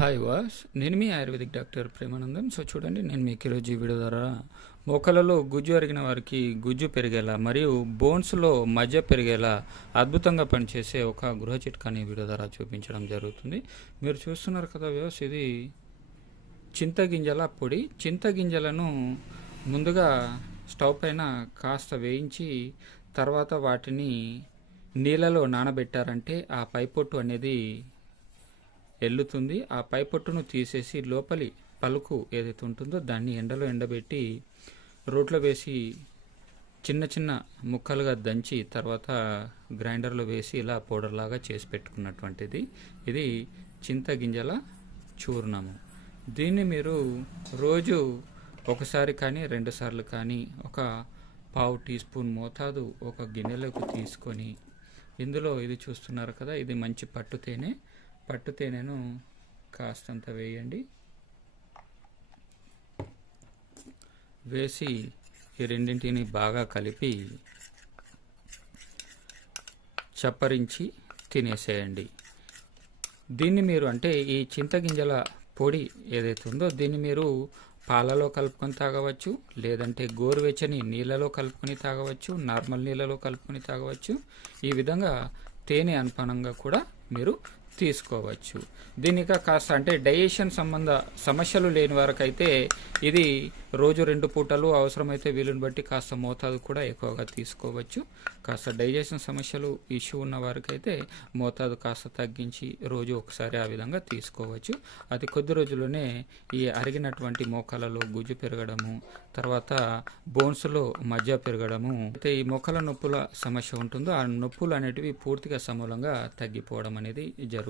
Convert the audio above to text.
Hi వాస్ నేను మీ ఆయుర్వేదిక్ డాక్టర్ ప్రేమానందం సో చూడండి నేను మీకు ఈరోజు ఈ వీడియో ద్వారా మోకాలలో గుజ్జు అరిగిన వారికి గుజ్జు పెరిగేలా మరియు బోన్స్లో మధ్య పెరిగేలా అద్భుతంగా పనిచేసే ఒక గృహ చిట్కాని వీడియో ద్వారా చూపించడం జరుగుతుంది. మీరు చూస్తున్నారు కదా వ్యవస్ ఇది చింతగింజల పొడి. చింతగింజలను ముందుగా స్టవ్ పైన కాస్త వేయించి తర్వాత వాటిని నీళ్ళలో నానబెట్టారంటే ఆ పైపొట్టు అనేది ఎల్లుతుంది. ఆ పైపొట్టును తీసేసి లోపలి పలుకు ఏదైతే ఉంటుందో దాన్ని ఎండలో ఎండబెట్టి రోట్లో వేసి చిన్న చిన్న ముక్కలుగా దంచి తర్వాత గ్రైండర్లో వేసి ఇలా పౌడర్లాగా చేసి పెట్టుకున్నటువంటిది. ఇది చింతగింజల చూర్ణము. దీన్ని మీరు రోజు ఒకసారి కానీ రెండు సార్లు కానీ ఒక పావు టీ స్పూన్ మోతాదు ఒక గిన్నెలోకి తీసుకొని ఇందులో ఇది చూస్తున్నారు కదా ఇది మంచి పట్టు తేనె పట్టు తేనెను కాస్తంత వేయండి. వేసి ఈ రెండింటిని బాగా కలిపి చప్పరించి తినేసేయండి. దీన్ని మీరు అంటే ఈ చింతగింజల పొడి ఏదైతే ఉందో దీన్ని మీరు పాలలో కలుపుకొని తాగవచ్చు లేదంటే గోరువెచ్చని నీళ్ళలో కలుపుకొని తాగవచ్చు నార్మల్ నీళ్ళలో కలుపుకొని తాగవచ్చు. ఈ విధంగా తేనె అనుపానంగా కూడా మీరు తీసుకోవచ్చు. దీనిక కాస్త అంటే డైజెషన్ సంబంధ సమస్యలు లేని వారికైతే ఇది రోజు రెండు పూటలు అవసరమైతే వీలుని బట్టి కాస్త మోతాదు కూడా ఎక్కువగా తీసుకోవచ్చు. కాస్త డైజెషన్ సమస్యలు ఇష్యూ ఉన్న వారికైతే మోతాదు కాస్త తగ్గించి రోజు ఒకసారి ఆ విధంగా తీసుకోవచ్చు. అది కొద్ది రోజుల్లోనే ఈ అరిగినటువంటి మోకాలలో గుజ్జు పెరగడము తర్వాత బోన్స్లో మధ్య పెరగడము అయితే ఈ మొక్కల నొప్పుల సమస్య ఉంటుందో ఆ నొప్పులు అనేటివి పూర్తిగా సమూలంగా తగ్గిపోవడం అనేది జరుగుతుంది.